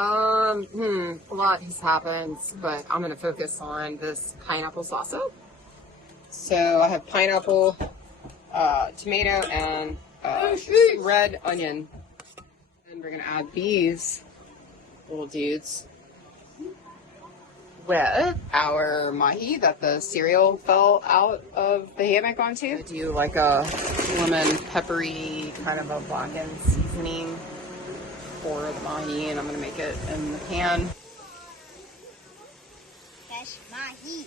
A lot has happened, but I'm gonna focus on this pineapple salsa. So I have pineapple, tomato, and red onion. And we're gonna add these little dudes with our mahi that the cereal fell out of the hammock onto. I do like a lemon peppery kind of a blackened seasoning for the mahi, and I'm gonna make it in the pan. Fresh mahi.